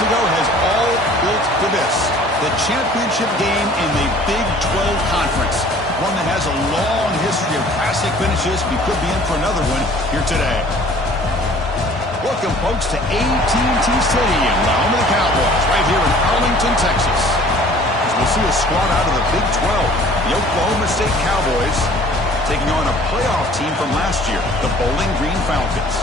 weeks ago has all built to this. The championship game in the Big 12 Conference. One that has a long history of classic finishes. We could be in for another one here today. Welcome, folks, to AT&T Stadium, the home of the Cowboys, right here in Arlington, Texas. As we'll see a squad out of the Big 12, the Oklahoma State Cowboys taking on a playoff team from last year, the Bowling Green Falcons.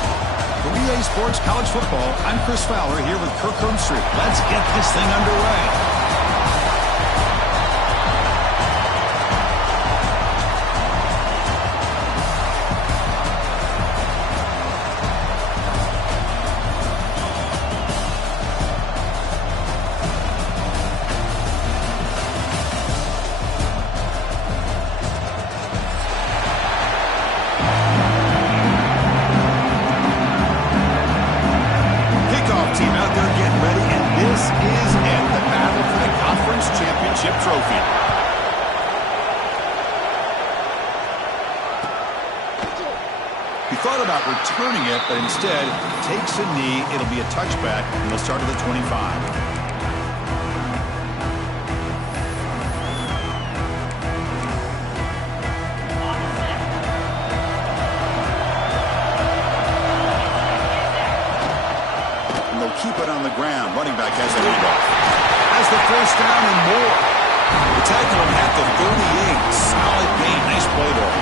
For EA Sports College Football, I'm Chris Fowler here with Kirk Herbstreit. Let's get this thing underway. Trophy. He thought about returning it, but instead takes a knee. It'll be a touchback, and they'll start at the 25. And they'll keep it on the ground. Running back has a handoff. Has the first down and more. The tackle him at the 38. Solid gain. Nice play there.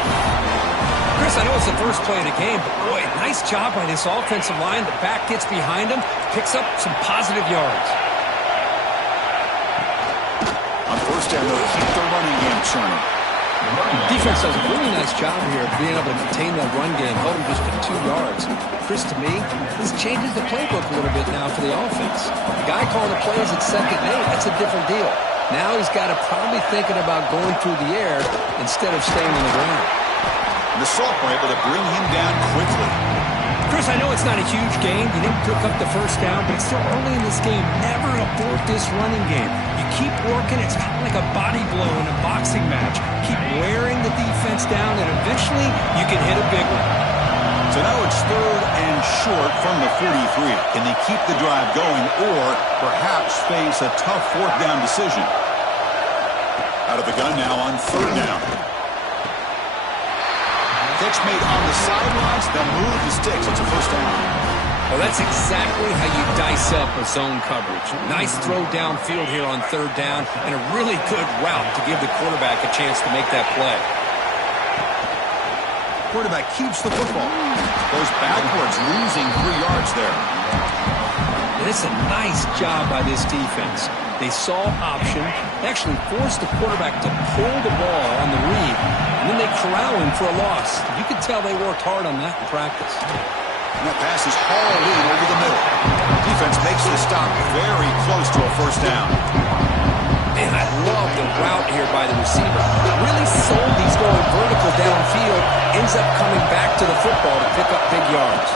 Chris, I know it's the first play of the game, but boy, nice job by this offensive line. The back gets behind him, picks up some positive yards. On first down, they'll keep the running game churning. Defense does a really nice job here of being able to contain that run game, held him just for 2 yards. Chris, to me, this changes the playbook a little bit now for the offense. The guy calling the plays at 2nd and 8, that's a different deal. Now he's got to probably thinking about going through the air instead of staying on the ground. And the Saltburn able to bring him down quickly. Chris, I know it's not a huge gain. You didn't pick up the first down, but it's still early in this game. Never abort this running game. You keep working. It's kind of like a body blow in a boxing match. Keep wearing the defense down, and eventually you can hit a big one. So now it's 3rd and short from the 43. Can they keep the drive going or perhaps face a tough 4th down decision? Out of the gun now on 3rd down. Catch made on the sidelines. They'll move the sticks. It's a first down. Well, that's exactly how you dice up a zone coverage. Nice throw downfield here on 3rd down and a really good route to give the quarterback a chance to make that play. Quarterback keeps the football. Goes backwards, losing 3 yards there. And it's a nice job by this defense. They saw option, they actually forced the quarterback to pull the ball on the read, and then they corral him for a loss. You could tell they worked hard on that in practice. And that pass is hauled in over the middle. Defense makes the stop very close to a first down. Man, I love the route here by the receiver. Really sold he's going vertical downfield, ends up coming back to the football to pick up big yards.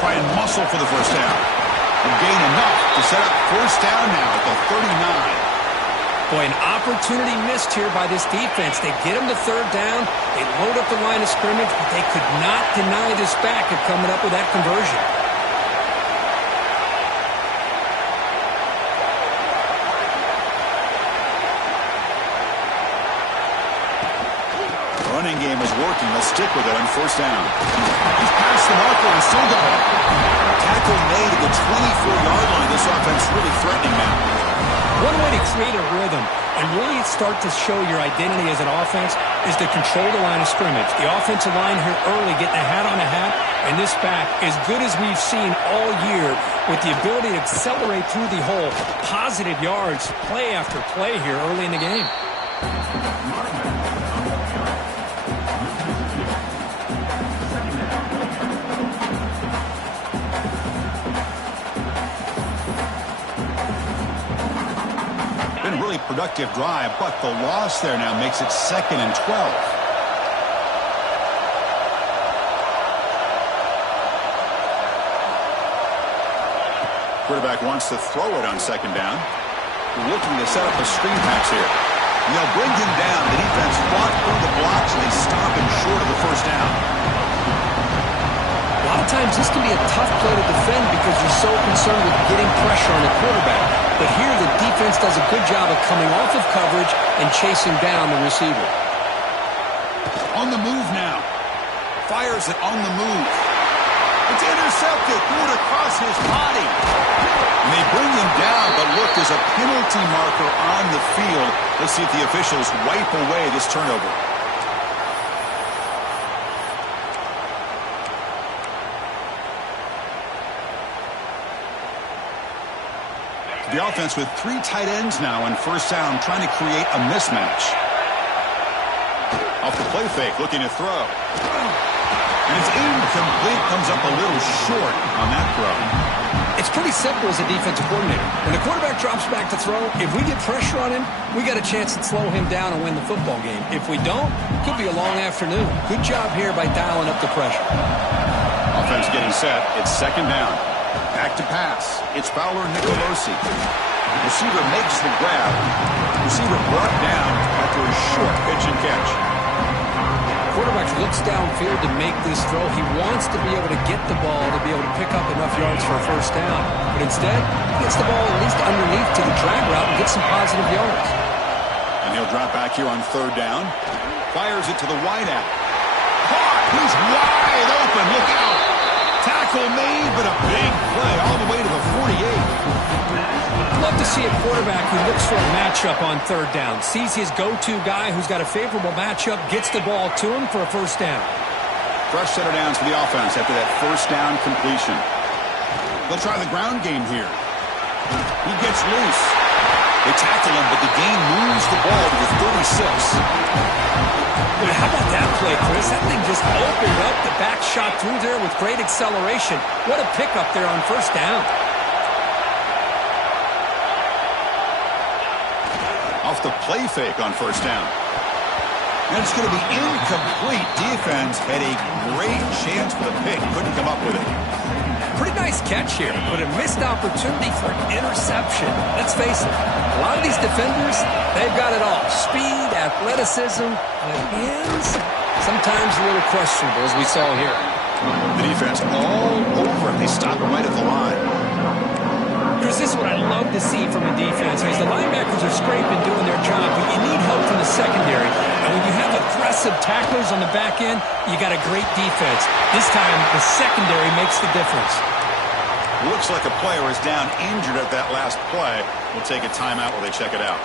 Try and muscle for the first down. And gain enough to set up first down now at the 39. Boy, an opportunity missed here by this defense. They get him to 3rd down. They load up the line of scrimmage, but they could not deny this back of coming up with that conversion. Running game is working. Let's stick with it on first down. He's past the marker and still going. Tackle made at the 24-yard line. This offense really threatening now. One way to create a rhythm and really start to show your identity as an offense is to control the line of scrimmage. The offensive line here early getting a hat on a hat, and this back, as good as we've seen all year, with the ability to accelerate through the hole. Positive yards, play after play here early in the game. Productive drive, but the loss there now makes it 2nd and 12. Quarterback wants to throw it on 2nd down. Looking to set up a screen pass here. And they'll bring him down. The defense fought through the blocks, and they stop him short of the first down. A lot of times this can be a tough play to defend because you're so concerned with getting pressure on the quarterback. But here the defense does a good job of coming off of coverage and chasing down the receiver. On the move now. Fires it on the move. It's intercepted. Threw it across his body. And they bring him down, but look, there's a penalty marker on the field. Let's see if the officials wipe away this turnover. The offense with 3 tight ends now on first down, trying to create a mismatch. Off the play fake, looking to throw. And it's incomplete, comes up a little short on that throw. It's pretty simple as a defensive coordinator. When the quarterback drops back to throw, if we get pressure on him, we got a chance to slow him down and win the football game. If we don't, it could be a long afternoon. Good job here by dialing up the pressure. Offense getting set. It's second down. Back to pass. It's Fowler Nicolosi. Receiver makes the grab. Receiver brought down after a short pitch and catch. Quarterback looks downfield to make this throw. He wants to be able to get the ball to be able to pick up enough yards for a first down. But instead, he gets the ball at least underneath to the drag route and gets some positive yards. And he'll drop back here on third down. Fires it to the wideout. Caught! He's wide open. Look out! Tackle made, but a big play all the way to the 48. Love to see a quarterback who looks for a matchup on third down. Sees his go-to guy who's got a favorable matchup, gets the ball to him for a first down. Fresh set of downs for the offense after that first down completion. They'll try the ground game here. He gets loose. They tackle him, but the gain moves the ball to the 36. Well, how about that play, Chris? That thing just opened up. The back shot through there with great acceleration. What a pickup there on first down. Off the play fake on first down. And it's going to be incomplete. Defense had a great chance for the pick. Couldn't come up with it. Pretty nice catch here, but a missed opportunity for an interception. Let's face it, a lot of these defenders, they've got it all. Speed, athleticism, but hands, sometimes a little questionable, as we saw here. The defense all over him. They stop right at the line. Chris, this is what I love to see from a defense. As the linebackers are scraping, doing their job, but you need help from the secondary. And when you have aggressive tacklers on the back end, you got a great defense. This time, the secondary makes the difference. Looks like a player is down injured at that last play. We'll take a timeout while they check it out.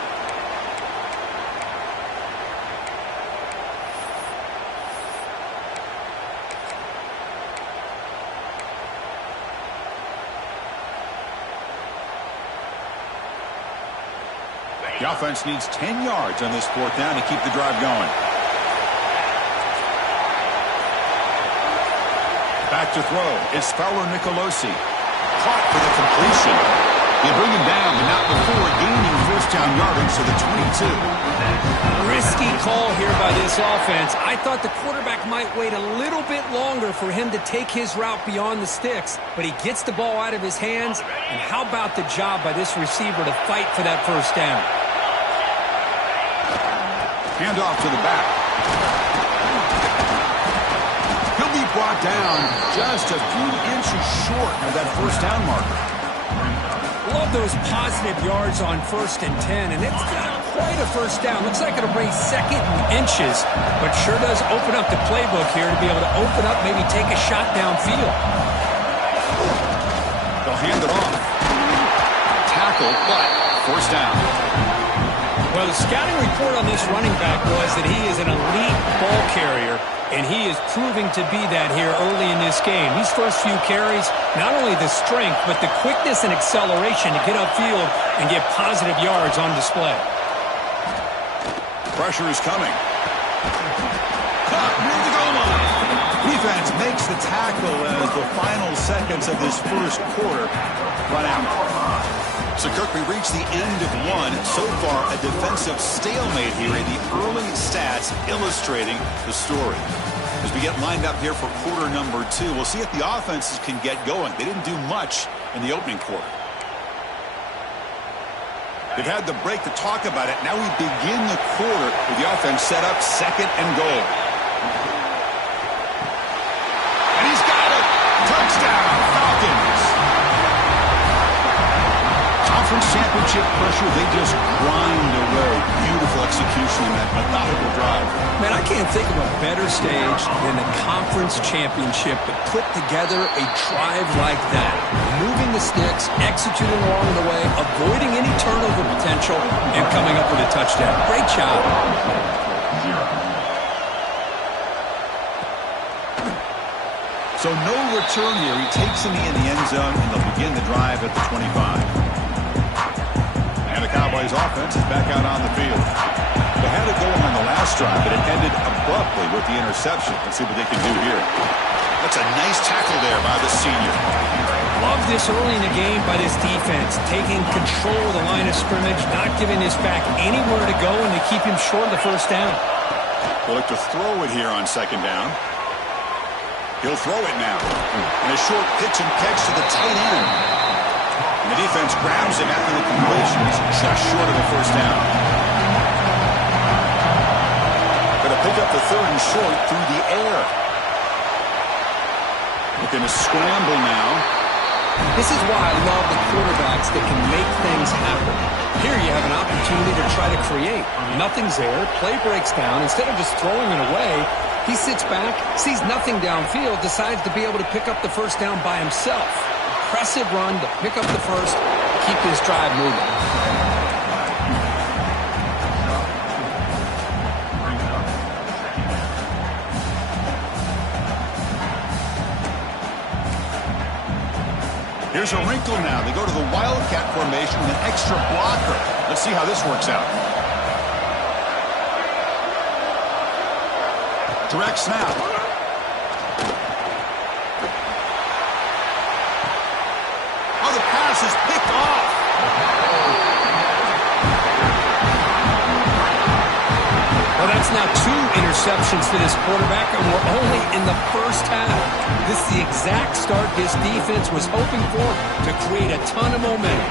The offense needs 10 yards on this fourth down to keep the drive going. Back to throw. It's Fowler Nicolosi. Caught for the completion. They bring him down, but not before gaining first down yardage to the 22. Risky call here by this offense. I thought the quarterback might wait a little bit longer for him to take his route beyond the sticks, but he gets the ball out of his hands. And how about the job by this receiver to fight for that first down? Handoff to the back. He'll be brought down just a few inches short of that first down marker. Love those positive yards on 1st and 10, and it's not quite a first down. Looks like it'll bring second and inches, but sure does open up the playbook here to be able to open up, maybe take a shot downfield. They'll hand it off. Tackle, but first down. Well, the scouting report on this running back was that he is an elite ball carrier, and he is proving to be that here early in this game. These first few carries, not only the strength, but the quickness and acceleration to get upfield and get positive yards on display. Pressure is coming. Caught near the goal line. Defense makes the tackle as the final seconds of this first quarter run out. So, Kirk, we reach the end of one. So far, a defensive stalemate here in the early stats illustrating the story. As we get lined up here for quarter number 2, we'll see if the offenses can get going. They didn't do much in the opening quarter. They've had the break to talk about it. Now we begin the quarter with the offense set up second and goal. And he's got it. Touchdown, Falcons. Conference championship pressure, they just grind away. Beautiful execution in that methodical drive. Man, I can't think of a better stage than the conference championship to put together a drive like that. Moving the sticks, executing along the way, avoiding any turnover potential, and coming up with a touchdown. Great job. So no return here. He takes him in the end zone, and they'll begin the drive at the 25. And the Cowboys offense is back out on the field. They had it going on the last drive, but it ended abruptly with the interception. Let's see what they can do here. That's a nice tackle there by the senior. Love this early in the game by this defense, taking control of the line of scrimmage, not giving this back anywhere to go, and to keep him short of the first down. They'll look to throw it here on second down. He'll throw it now. And a short pitch and catch to the tight end. And the defense grabs him after the completion. He's just short of the first down. Going to pick up the third and short through the air. Looking to scramble now. This is why I love the quarterbacks that can make things happen. Here you have an opportunity to try to create. Nothing's there. Play breaks down. Instead of just throwing it away, he sits back, sees nothing downfield, decides to be able to pick up the first down by himself. Impressive run to pick up the first, keep this drive moving. Here's a wrinkle now. They go to the Wildcat formation with an extra blocker. Let's see how this works out. Direct snap. Oh, the pass is picked off. Well, that's now 2 interceptions for this quarterback, and we're only in the first half. This is the exact start his defense was hoping for to create a ton of momentum.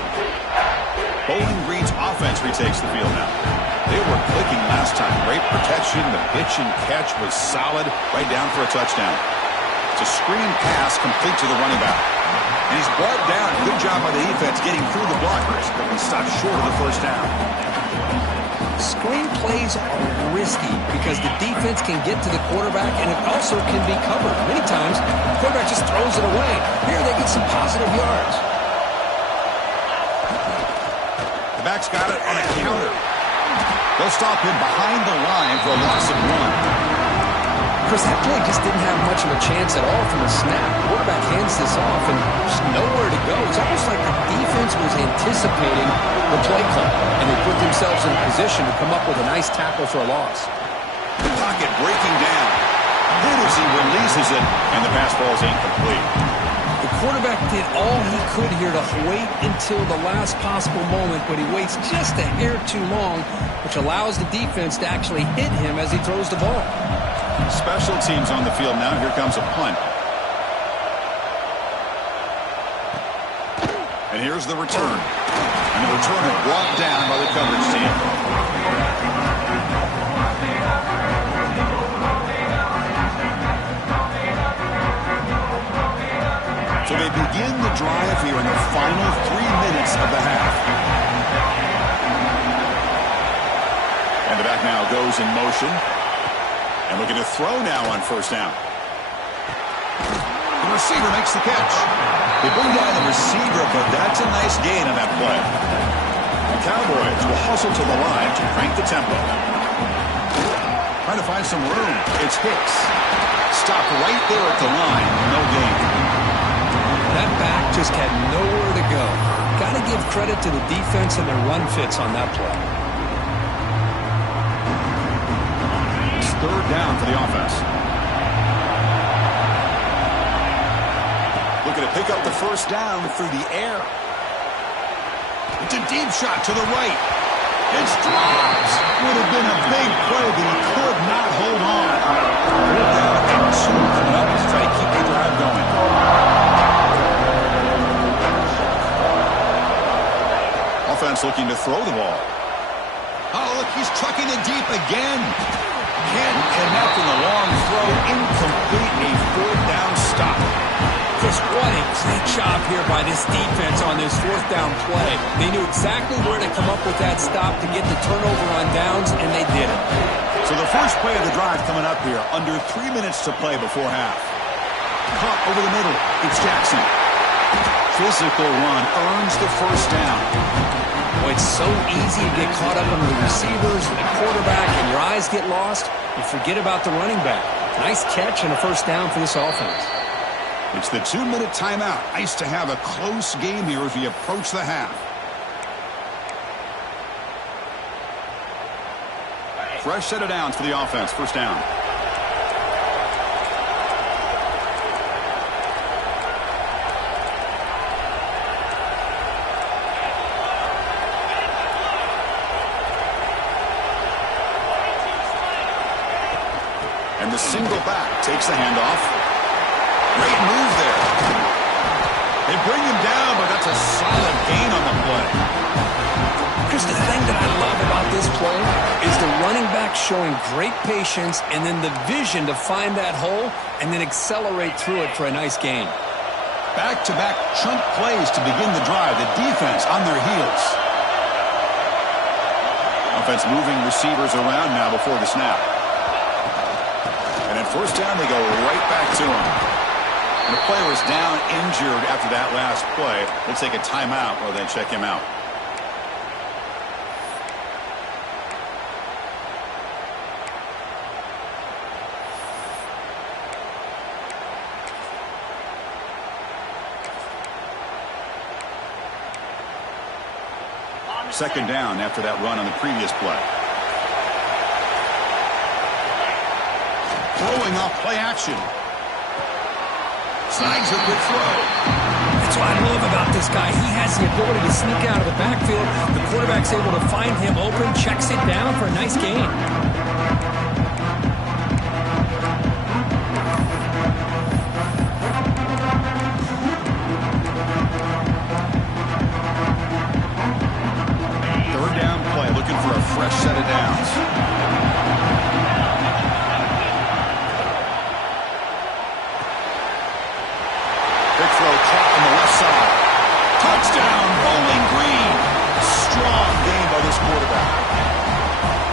Bowling Green's offense retakes the field now. They were clicking last time. Great protection. The pitch and catch was solid. Right down for a touchdown. It's a screen pass complete to the running back. And he's brought down. Good job by the defense getting through the blockers. But he stopped short of the first down. Screen plays are risky because the defense can get to the quarterback and it also can be covered. Many times, the quarterback just throws it away. Here they get some positive yards. The back's got it on a counter. They'll stop him behind the line for a loss of 1. Chris, that play just didn't have much of a chance at all from the snap. The quarterback hands this off and there's nowhere to go. It's almost like the defense was anticipating the play call, and they put themselves in a position to come up with a nice tackle for a loss. The pocket breaking down. Then as he releases it, and the pass ball is incomplete. The quarterback did all he could here to wait until the last possible moment, but he waits just a hair too long, which allows the defense to actually hit him as he throws the ball. Special teams on the field now. Here comes a punt. And here's the return. And the returner brought down by the coverage team. So they begin the drive here in the final 3 minutes of the half. And the back now goes in motion. And looking to throw now on first down. The receiver makes the catch. They bring down the receiver, but that's a nice gain on that play. The Cowboys will hustle to the line to crank the tempo. Trying to find some room. It's Hicks. Stopped right there at the line. No gain. That back just had nowhere to go. Got to give credit to the defense and their run fits on that play. It's third down for the offense. Looking to pick up the first down through the air. It's a deep shot to the right. It's dropped. Would have been a big play, but he could not hold on. Third down and 2 coming up to try to keep the drive going. Offense looking to throw the ball. Oh, look, he's trucking it deep again. Can't connect in the long throw. Incomplete, a fourth down stop. Chris, what a great job here by this defense on this fourth down play. They knew exactly where to come up with that stop to get the turnover on downs, and they did it. So the first play of the drive coming up here, under 3 minutes to play before half. Caught over the middle. It's Jackson. Physical run earns the first down. Well, it's so easy to get caught up under the receivers, the quarterback, and your eyes get lost. You forget about the running back. Nice catch and a first down for this offense. It's the 2-minute timeout. Nice to have a close game here as we approach the half. Fresh set of downs for the offense. First down. And the single back takes the handoff. Great move there. They bring him down, but that's a solid gain on the play. Chris, the thing that I love about this play is the running back showing great patience and then the vision to find that hole and then accelerate through it for a nice gain. Back-to-back chunk plays to begin the drive. The defense on their heels. Offense moving receivers around now before the snap. And at first down, they go right back to him. And the player is down injured after that last play. They'll take a timeout while they check him out. Second down after that run on the previous play. Throwing off play action. Slides a good throw. That's what I love about this guy. He has the ability to sneak out of the backfield. The quarterback's able to find him open, checks it down for a nice gain. Third down play, looking for a fresh set of downs. Big throw caught on the left side. Touchdown, Bowling Green. Strong game by this quarterback.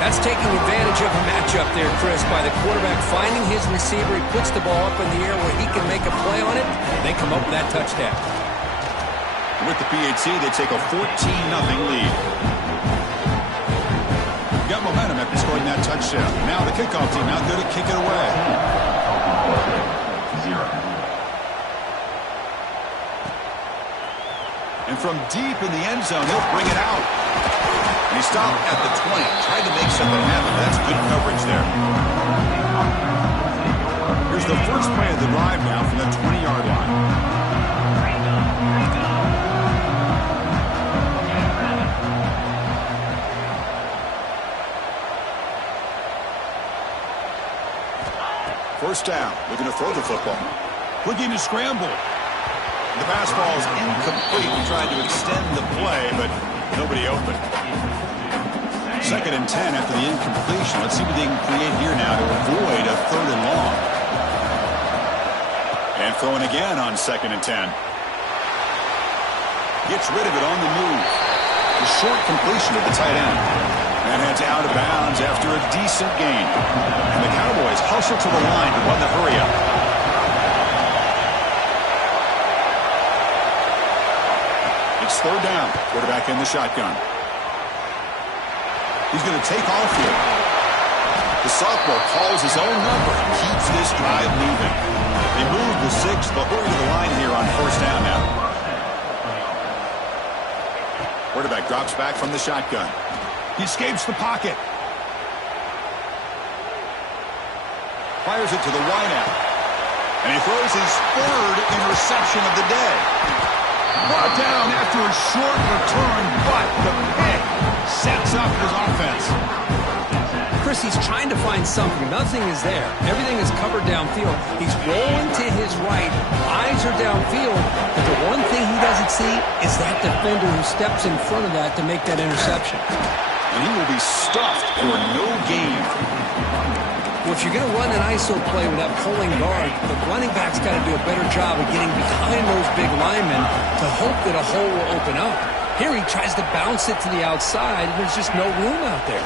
That's taking advantage of a matchup there, Chris, by the quarterback finding his receiver. He puts the ball up in the air where he can make a play on it. They come up with that touchdown. With the PAT, they take a 14-0 lead. Got momentum after scoring that touchdown. Now the kickoff team not good at kicking away. 0. And from deep in the end zone, he'll bring it out. And he stopped at the 20. Tried to make something happen, but that's good coverage there. Here's the first play of the drive now from the 20-yard line. First down, looking to throw the football. Looking to scramble. The pass ball is incomplete. He tried to extend the play, but nobody open. Second and 10 after the incompletion. Let's see what they can create here now to avoid a third and long. And throwing again on second and 10. Gets rid of it on the move. A short completion to the tight end. And heads out of bounds after a decent gain. And the Cowboys hustle to the line to run the hurry up. It's third down. Quarterback in the shotgun. He's going to take off here. The sophomore calls his own number and keeps this drive moving. They move the 6. They'll hurry to the line here on first down now. Quarterback drops back from the shotgun. He escapes the pocket. Fires it to the wideout. And he throws his third interception of the day. Brought down after a short return, but the pick sets up his offense. Chris, he's trying to find something. Nothing is there. Everything is covered downfield. He's rolling to his right. Eyes are downfield. But the one thing he doesn't see is that defender who steps in front of that to make that interception. And he will be stuffed for no gain. Well, if you're going to run an ISO play without pulling guard, the running back's got to do a better job of getting behind those big linemen to hope that a hole will open up. Here he tries to bounce it to the outside, and there's just no room out there.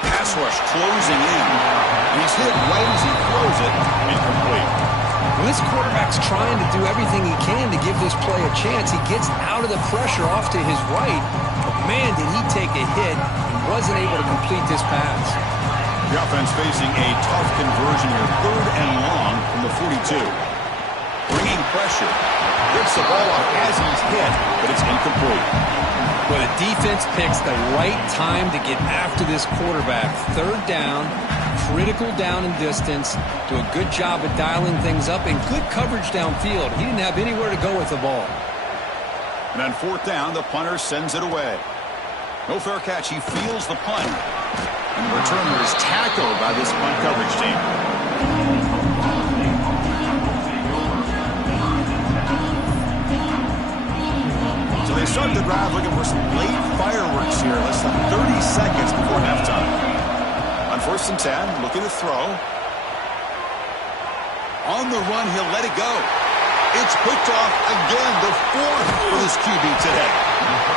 The pass rush closing in, and he's hit right as he throws it, incomplete. Well, this quarterback's trying to do everything he can to give this play a chance. He gets out of the pressure off to his right, but man, did he take a hit and wasn't able to complete this pass. The offense facing a tough conversion here, 3rd and long from the 42. Bringing pressure. Gets the ball off as he's hit, but it's incomplete. Well, the defense picks the right time to get after this quarterback. 3rd down, critical down and distance. Do a good job of dialing things up and good coverage downfield. He didn't have anywhere to go with the ball. And on 4th down, the punter sends it away. No fair catch. He feels the punt. And the returner is tackled by this punt coverage team. So they start the drive looking for some late fireworks here. Less than 30 seconds before halftime. On 1st and 10, looking to throw. On the run, he'll let it go. It's picked off again, the 4th for this QB today.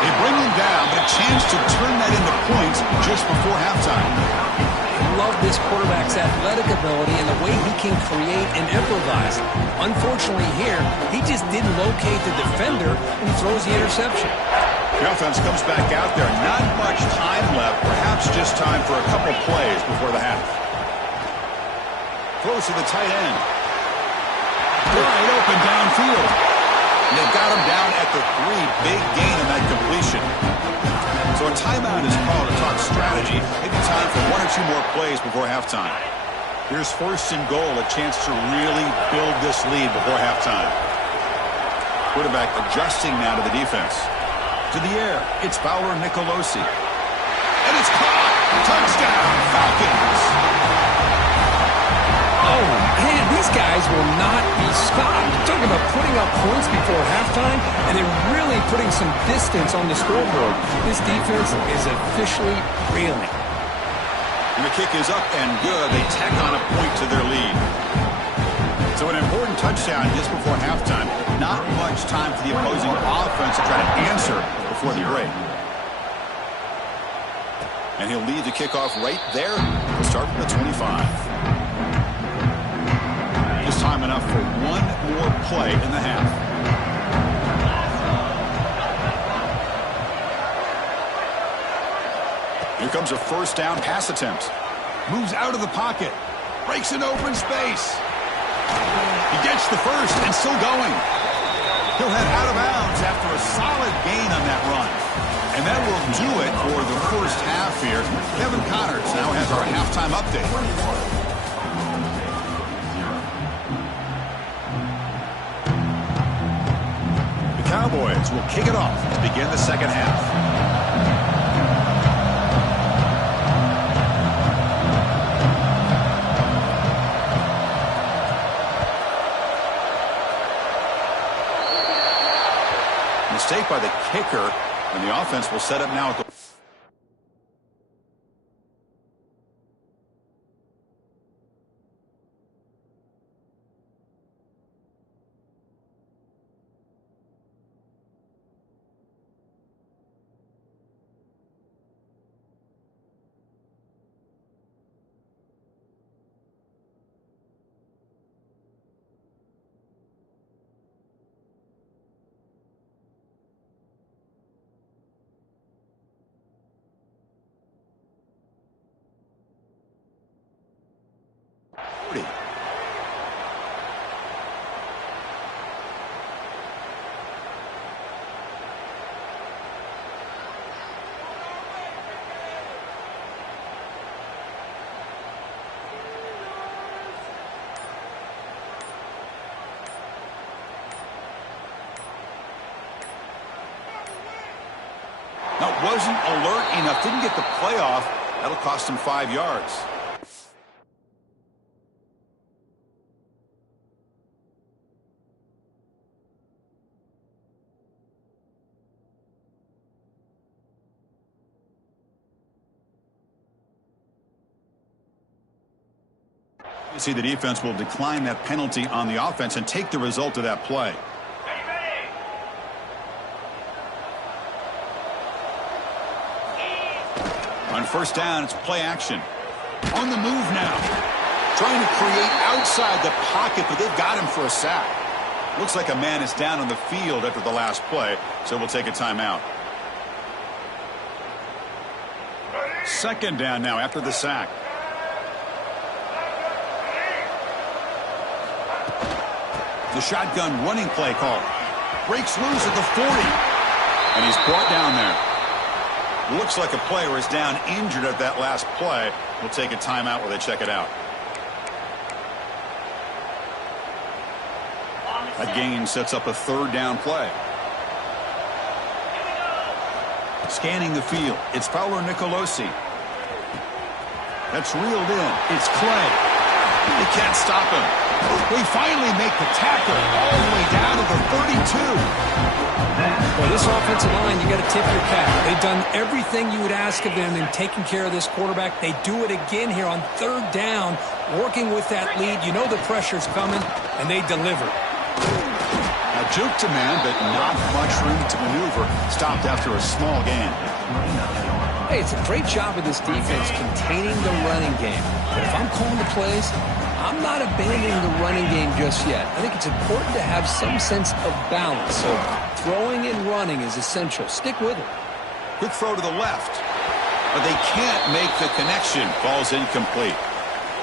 They bring him down, but a chance to turn that into points just before halftime. I love this quarterback's athletic ability and the way he can create and improvise. Unfortunately here, he just didn't locate the defender and he throws the interception. The offense comes back out there. Not much time left, perhaps just time for a couple plays before the half. Throws to the tight end. Wide open downfield. And they've got him down at the 3. Big gain in that completion. So a timeout is called to talk strategy. Maybe time for 1 or 2 more plays before halftime. Here's 1st and goal, a chance to really build this lead before halftime. Quarterback adjusting now to the defense. To the air, it's Fowler Nicolosi. And it's caught! Touchdown, Falcons! Oh, man, these guys will not be stopped. Talking about putting up points before halftime and then really putting some distance on the scoreboard. This defense is officially reeling. And the kick is up and good. They tack on a point to their lead. So an important touchdown just before halftime. Not much time for the opposing offense to try to answer before the break. And he'll lead the kickoff right there. He'll start from the 25. Just time enough for 1 more play in the half. Here comes a 1st down pass attempt. Moves out of the pocket. Breaks an open space. He gets the 1st and still going. He'll head out of bounds after a solid gain on that run. And that will do it for the 1st half here. Kevin Connors now has our halftime update. The Cowboys will kick it off to begin the 2nd half. Mistake by the kicker, and the offense will set up now at the... No, wasn't alert enough. Didn't get the play off. That'll cost him 5 yards. You see the defense will decline that penalty on the offense and take the result of that play. On first down, it's play action. On the move now. Trying to create outside the pocket, but they've got him for a sack. Looks like a man is down on the field after the last play, so we'll take a timeout. Second down now after the sack. The shotgun running play call. Breaks loose at the 40. And he's brought down there. Looks like a player is down injured at that last play. We'll take a timeout while they check it out. That gain sets up a third down play. Scanning the field. It's Fowler Nicolosi. That's reeled in. It's Clay. They can't stop him. They finally make the tackle all the way down to the 32. Well, this offensive line, you got to tip your cap. They've done everything you would ask of them in taking care of this quarterback. They do it again here on third down, working with that lead. You know the pressure's coming, and they deliver. A juke to man, but not much room to maneuver. Stopped after a small gain. Hey, it's a great job of this defense containing the running game. But if I'm calling the plays, I'm not abandoning the running game just yet. I think it's important to have some sense of balance. So throwing and running is essential. Stick with it. Quick throw to the left. But they can't make the connection. Ball's incomplete.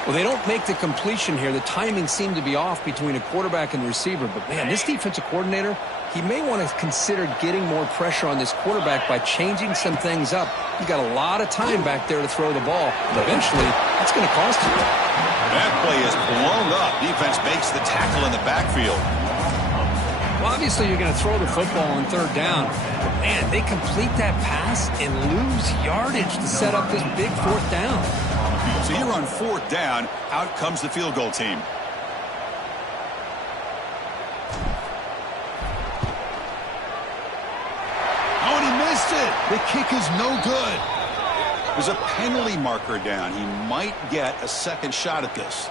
Well, they don't make the completion here. The timing seemed to be off between a quarterback and the receiver. But, man, this defensive coordinator, he may want to consider getting more pressure on this quarterback by changing some things up. He's got a lot of time back there to throw the ball. But eventually, that's going to cost you. That play is blown up. Defense makes the tackle in the backfield. Well, obviously, you're going to throw the football on third down. But, man, they complete that pass and lose yardage to set up this big fourth down. So you're on fourth down. Out comes the field goal team. Oh, and he missed it. The kick is no good. There's a penalty marker down. He might get a second shot at this.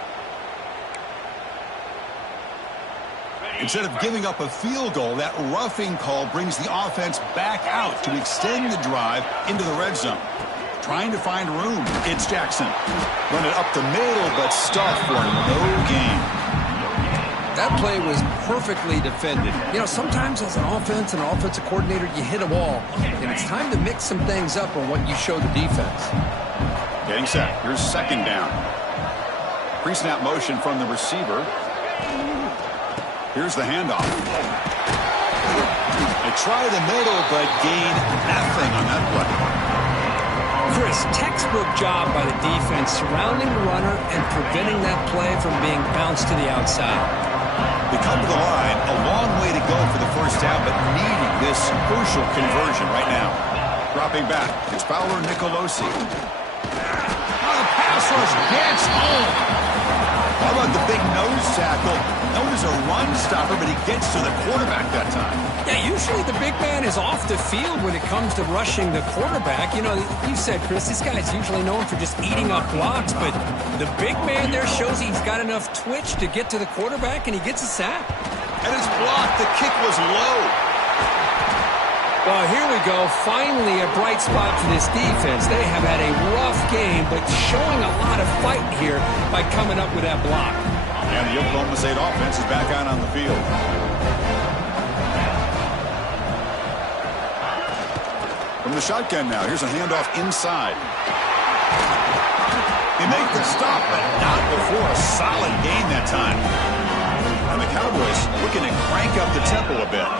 Instead of giving up a field goal, that roughing call brings the offense back out to extend the drive into the red zone. Trying to find room. It's Jackson. Run it up the middle, but stuffed for no gain. That play was perfectly defended. You know, sometimes as an offensive coordinator, you hit a wall, and it's time to mix some things up on what you show the defense. Getting set. Here's second down. Pre-snap motion from the receiver. Here's the handoff. They try the middle, but gain nothing on that play. Chris, textbook job by the defense surrounding the runner and preventing that play from being bounced to the outside. They come to the line, a long way to go for the first down, but needing this crucial conversion right now. Dropping back, it's Fowler Nicolosi. Now the pass rush gets home. How about the big nose tackle? Known as a run stopper, but he gets to the quarterback that time. Yeah, usually the big man is off the field when it comes to rushing the quarterback. You know, you said, Chris, this guy's usually known for just eating up blocks, but the big man there shows he's got enough twitch to get to the quarterback, and he gets a sack. And it's blocked. The kick was low. Well, here we go. Finally, a bright spot for this defense. They have had a rough game, but showing a lot of fight here by coming up with that block. And the Oklahoma State offense is back out on the field. From the shotgun now, here's a handoff inside. They make the stop, but not before a solid gain that time. And the Cowboys looking to crank up the tempo a bit.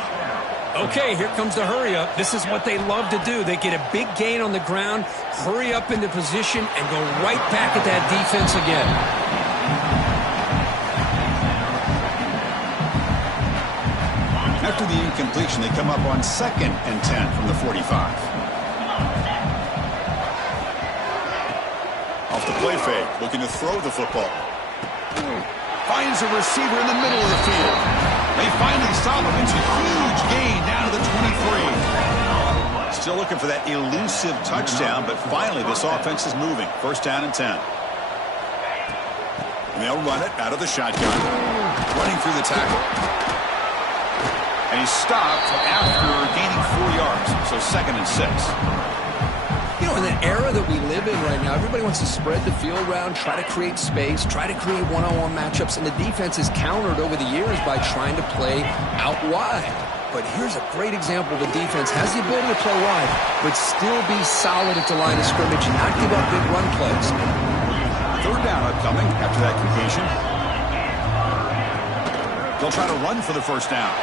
Okay, here comes the hurry-up. This is what they love to do. They get a big gain on the ground, hurry up into position, and go right back at that defense again. After the incompletion, they come up on 2nd and 10 from the 45. Off the play fake, looking to throw the football. Finds a receiver in the middle of the field. They finally stop him. It's a huge gain down to the 23. Still looking for that elusive touchdown, but finally this offense is moving. First down and 10. And they'll run it out of the shotgun. Running through the tackle. And he's stopped after gaining 4 yards. So 2nd and 6. You know, in the era that we live in right now, everybody wants to spread the field around, try to create space, try to create one-on-one matchups, and the defense has countered over the years by trying to play out wide. But here's a great example. The defense has the ability to play wide, but still be solid at the line of scrimmage and not give up big run plays. 3rd down upcoming after that completion. They'll try to run for the 1st down.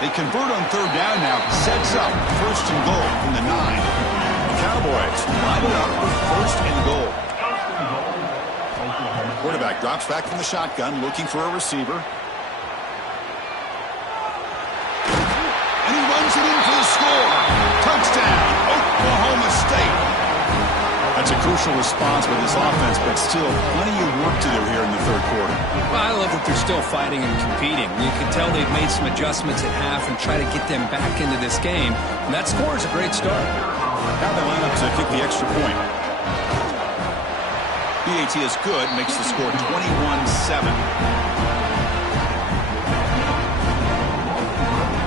They convert on 3rd down now. Sets up 1st and goal from the 9. The Cowboys line it up with 1st and goal. Quarterback drops back from the shotgun, looking for a receiver. And he runs it in for the score. Touchdown, Oklahoma State. That's a crucial response with this offense, but still plenty of work to do here in the 3rd quarter. Well, I love that they're still fighting and competing. You can tell they've made some adjustments at half and try to get them back into this game. And that score is a great start. Now they line up to kick the extra point. PAT is good, makes the score 21-7.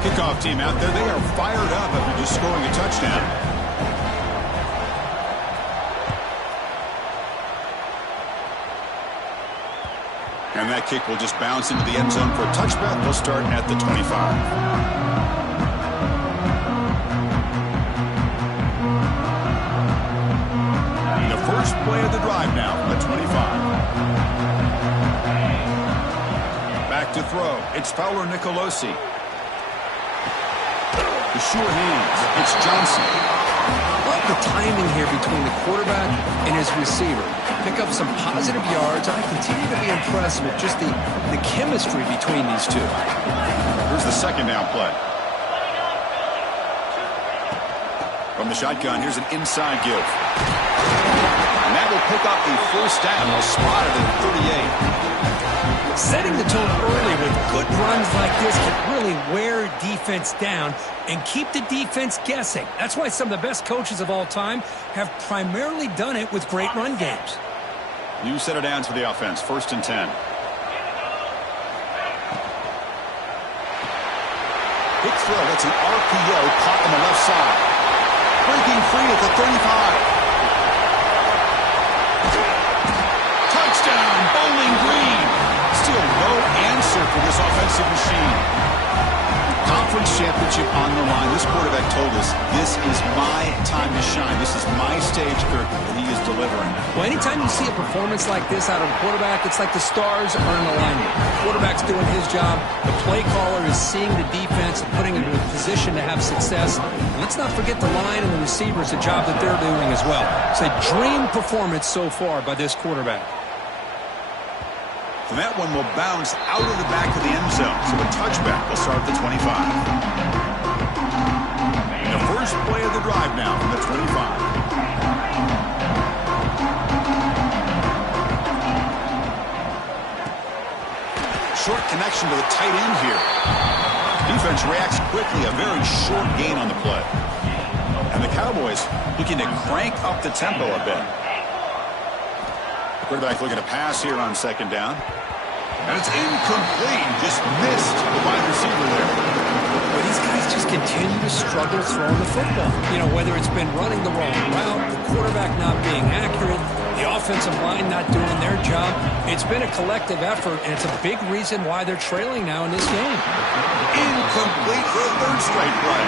Kickoff team out there, they are fired up after just scoring a touchdown. And that kick will just bounce into the end zone for a touchback. They'll start at the 25. And the first play of the drive now from the 25. Back to throw. It's Fowler Nicolosi. The sure hands. It's Johnson. I love the timing here between the quarterback and his receiver. Pick up some positive yards, and I continue to be impressed with just the chemistry between these two. Here's the 2nd down play. From the shotgun, here's an inside give. And that will pick up the 1st down. They'll spot it at 38. Setting the tone early with good runs like this can really wear defense down and keep the defense guessing. That's why some of the best coaches of all time have primarily done it with great run games. New set of downs for the offense. 1st and 10. Big throw. That's an RPO caught on the left side. Breaking free at the 35. Touchdown, Bowling Green. Still no answer for this offensive machine. Conference championship on the line. This quarterback told us, this is my time to shine. This is my stage, Kirk, and he is delivering. Well, anytime you see a performance like this out of a quarterback, it's like the stars are in alignment. The quarterback's doing his job. The play caller is seeing the defense and putting him in a position to have success. And let's not forget the line and the receivers, the job that they're doing as well. It's a dream performance so far by this quarterback. And that one will bounce out of the back of the end zone. So a touchback will start at the 25. The first play of the drive now from the 25. Short connection to the tight end here. Defense reacts quickly. A very short gain on the play. And the Cowboys looking to crank up the tempo a bit. Quarterback looking to pass here on 2nd down. And it's incomplete. Just missed the wide receiver there. But these guys just continue to struggle throwing the football. You know, whether it's been running the wrong route, the quarterback not being accurate, the offensive line not doing their job. It's been a collective effort, and it's a big reason why they're trailing now in this game. Incomplete for a 3rd straight play.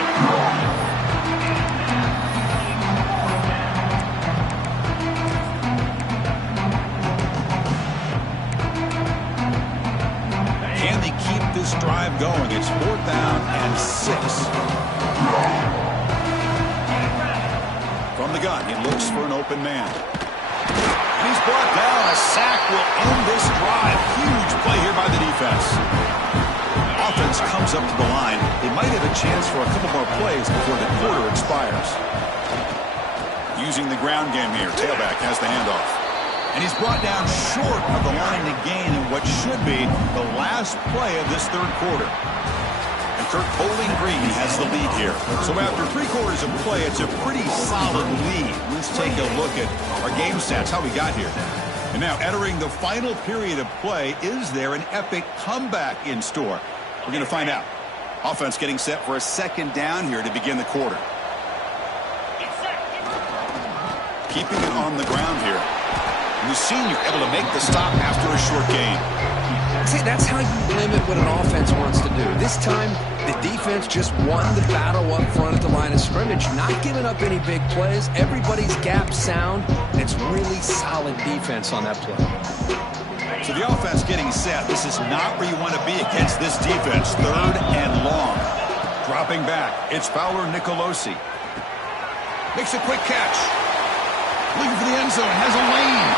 This drive going. It's 4th down and 6. From the gun, he looks for an open man. And he's brought down. A sack will end this drive. Huge play here by the defense. Offense comes up to the line. They might have a chance for a couple more plays before the quarter expires. Using the ground game here. Tailback has the handoff. And he's brought down short of the line to gain in what should be the last play of this 3rd quarter. And Kirk, Bowling Green has the lead here. So after 3 quarters of play, it's a pretty solid lead. Let's take a look at our game stats, how we got here. And now entering the final period of play, is there an epic comeback in store? We're going to find out. Offense getting set for a second down here to begin the quarter. Keeping it on the ground here. The senior able to make the stop after a short gain. See, that's how you limit what an offense wants to do. This time, the defense just won the battle up front at the line of scrimmage, not giving up any big plays. Everybody's gap sound, and it's really solid defense on that play. So the offense getting set. This is not where you want to be against this defense. 3rd and long. Dropping back. It's Fowler Nicolosi. Makes a quick catch. Looking for the end zone. Has a lane.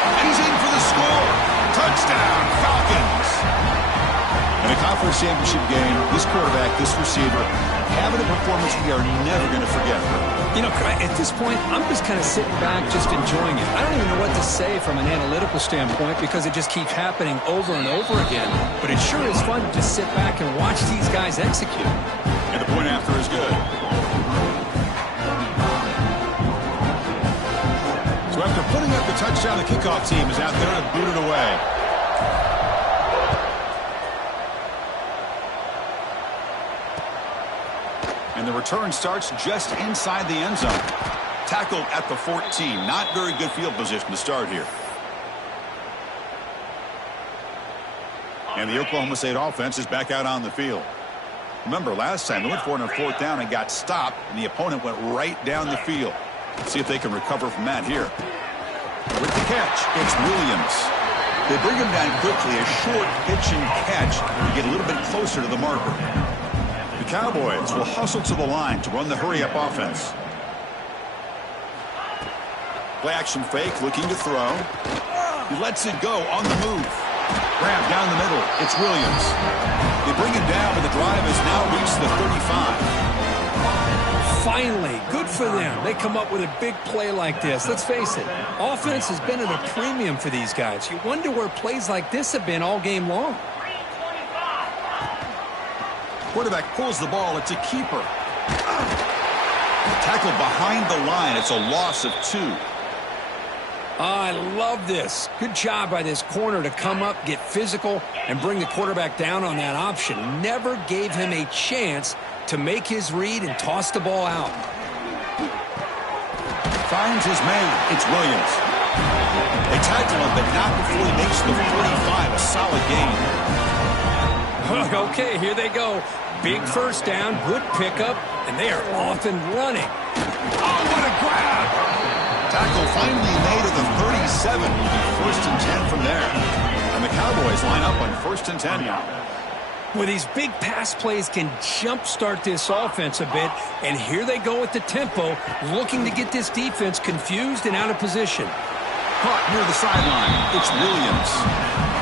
And he's in for the score. Touchdown, Falcons. In a conference championship game, this quarterback, this receiver, having a performance we are never going to forget. You know, at this point, I'm just kind of sitting back, just enjoying it. I don't even know what to say from an analytical standpoint because it just keeps happening over and over again. But it sure is fun to just sit back and watch these guys execute. And the point after is good. So after putting up the touchdown, the kickoff team is out there to boot it away. And the return starts just inside the end zone. Tackled at the 14. Not very good field position to start here. And the Oklahoma State offense is back out on the field. Remember, last time they went for it on 4th down and got stopped, and the opponent went right down the field. Let's see if they can recover from that here. With the catch, it's Williams. They bring him down quickly, a short pitch and catch to get a little bit closer to the marker. The Cowboys will hustle to the line to run the hurry-up offense. Play action fake, looking to throw. He lets it go on the move. Grab down the middle. It's Williams. They bring him down, but the drive has now reached the 35. Finally, good for them. They come up with a big play like this. Let's face it, offense has been at a premium for these guys. You wonder where plays like this have been all game long. Quarterback pulls the ball. It's a keeper. Tackled behind the line. It's a loss of 2. I love this. Good job by this corner to come up, get physical, and bring the quarterback down on that option. Never gave him a chance to make his read and toss the ball out. Finds his man. It's Williams. They tackle him, but not before he makes the 45. A solid gain. Okay, here they go. Big first down, good pickup, and they are off and running. Oh, what a grab! Tackle finally made at the 37. Will be 1st and 10 from there. And the Cowboys line up on 1st and 10 now. Well, these big pass plays can jumpstart this offense a bit, and here they go at the tempo, looking to get this defense confused and out of position. Caught near the sideline. It's Williams.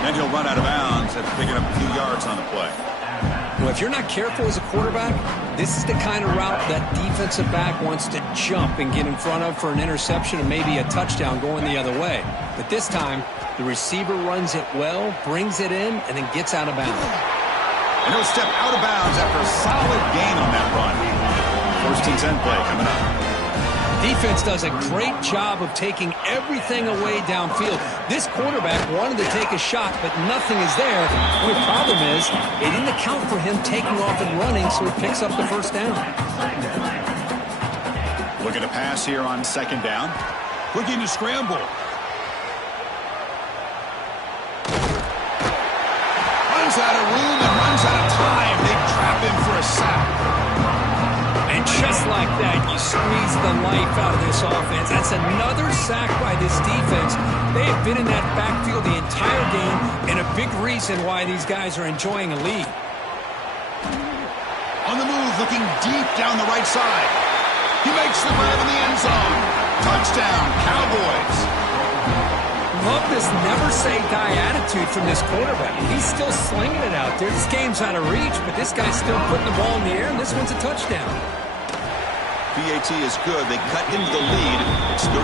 And he'll run out of bounds after picking up a few yards on the play. Well, if you're not careful as a quarterback, this is the kind of route that defensive back wants to jump and get in front of for an interception and maybe a touchdown going the other way. But this time, the receiver runs it well, brings it in, and then gets out of bounds. And he'll step out of bounds after a solid gain on that run. 1st and 10 play coming up. Defense does a great job of taking everything away downfield. This quarterback wanted to take a shot, but nothing is there. The only problem is it didn't account for him taking off and running, so he picks up the 1st down. Looking to pass here on 2nd down. Looking to scramble. Runs out of room and runs out of time. They trap him for a sack. And just like that, you squeeze the life out of this offense. That's another sack by this defense. They have been in that backfield the entire game, and a big reason why these guys are enjoying a lead. On the move, looking deep down the right side. He makes the grab in the end zone. Touchdown, Cowboys. Love this never-say-die attitude from this quarterback. He's still slinging it out there. This game's out of reach, but this guy's still putting the ball in the air, and this one's a touchdown. PAT is good. They cut into the lead. It's 35-14.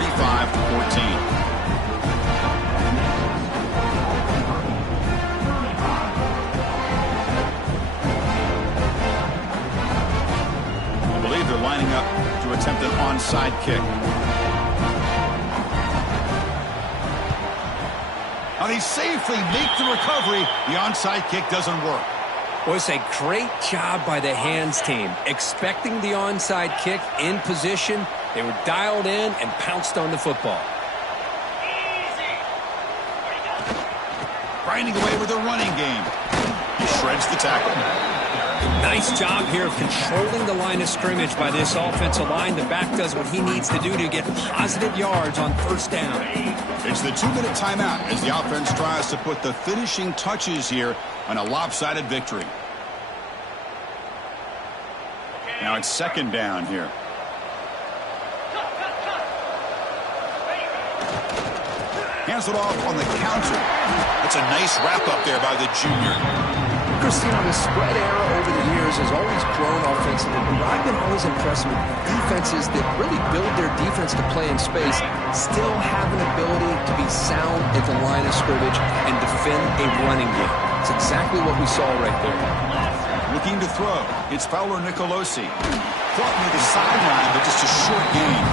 I believe they're lining up to attempt an onside kick. They safely make the recovery. The onside kick doesn't work. Was a great job by the hands team. Expecting the onside kick in position, they were dialed in and pounced on the football. Grinding away with a running game. He shreds the tackle. Nice job here of controlling the line of scrimmage by this offensive line. The back does what he needs to do to get positive yards on first down. It's the 2-minute timeout as the offense tries to put the finishing touches here on a lopsided victory. Now it's second down here. Hands it off on the counter. That's a nice wrap-up there by the junior. Christine, the spread era over the years has always grown offensively, but I've been always impressed with defenses that really build their defense to play in space, still have an ability to be sound at the line of scrimmage and defend a running game. It's exactly what we saw right there. Looking to throw. It's Fowler Nicolosi. Caught near the sideline, but just a short gain.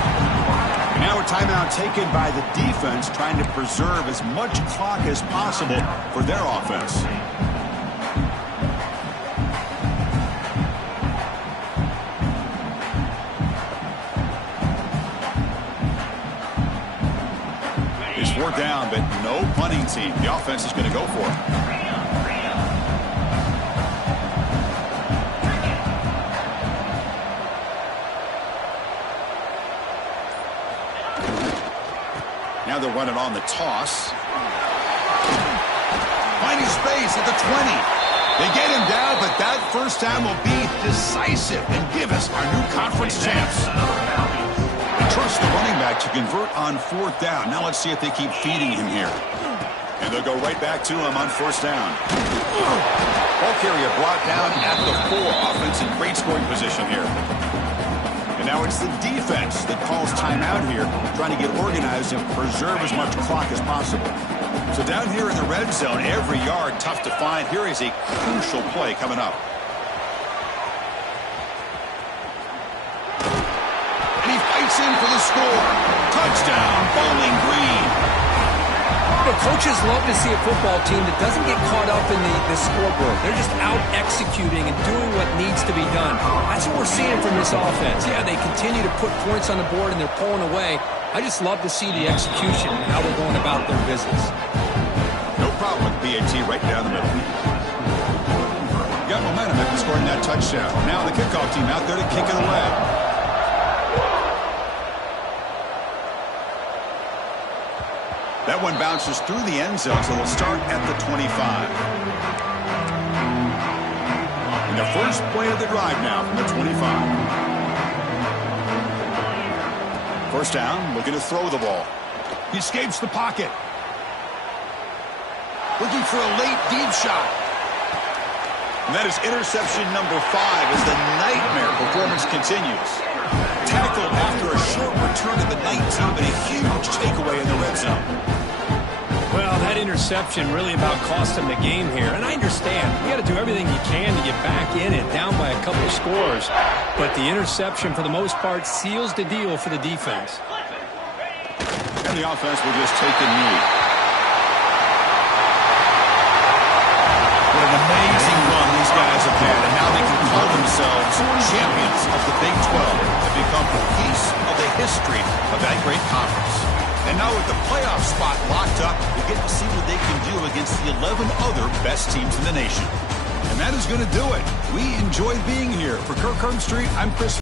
And now a timeout taken by the defense, trying to preserve as much clock as possible for their offense. It's 4th down, but no punting team. The offense is going to go for it. Now they're running on the toss. Finding space at the 20. They get him down, but that first down will be decisive and give us our new conference champs. They trust the running back to convert on 4th down. Now let's see if they keep feeding him here. And they'll go right back to him on 1st down. Ball carrier brought down at the 4. Offense in great scoring position here. And now it's the defense that calls timeout here, trying to get organized and preserve as much clock as possible. So down here in the red zone, every yard tough to find. Here is a crucial play coming up. And he fights in for the score. Touchdown, Bowling Green. The coaches love to see a football team that doesn't get caught up in the scoreboard. They're just out executing and doing what needs to be done. That's what we're seeing from this offense. Yeah, they continue to put points on the board and they're pulling away. I just love to see the execution and how they're going about their business. No problem with BAT right down the middle. Got momentum after scoring that touchdown. Now the kickoff team out there to kick it away. That one bounces through the end zone, so they'll start at the 25. And the first play of the drive now from the 25. First down, looking to throw the ball. He escapes the pocket. Looking for a late deep shot. And that is interception number 5 as the nightmare performance continues. Tackled after a short return to the 19, but a huge takeaway in the red zone. Well, that interception really about cost him the game here. And I understand. You got to do everything you can to get back in it, down by a couple of scores. But the interception, for the most part, seals the deal for the defense. And the offense will just take the knee. What an amazing run these guys have had. And now they can call themselves champions of the Big 12 and become a piece of the history of that great conference. And now with the playoff spot locked up, we get to see what they can do against the 11 other best teams in the nation. And that is going to do it. We enjoyed being here. For Kirk Herbstreit, I'm Chris.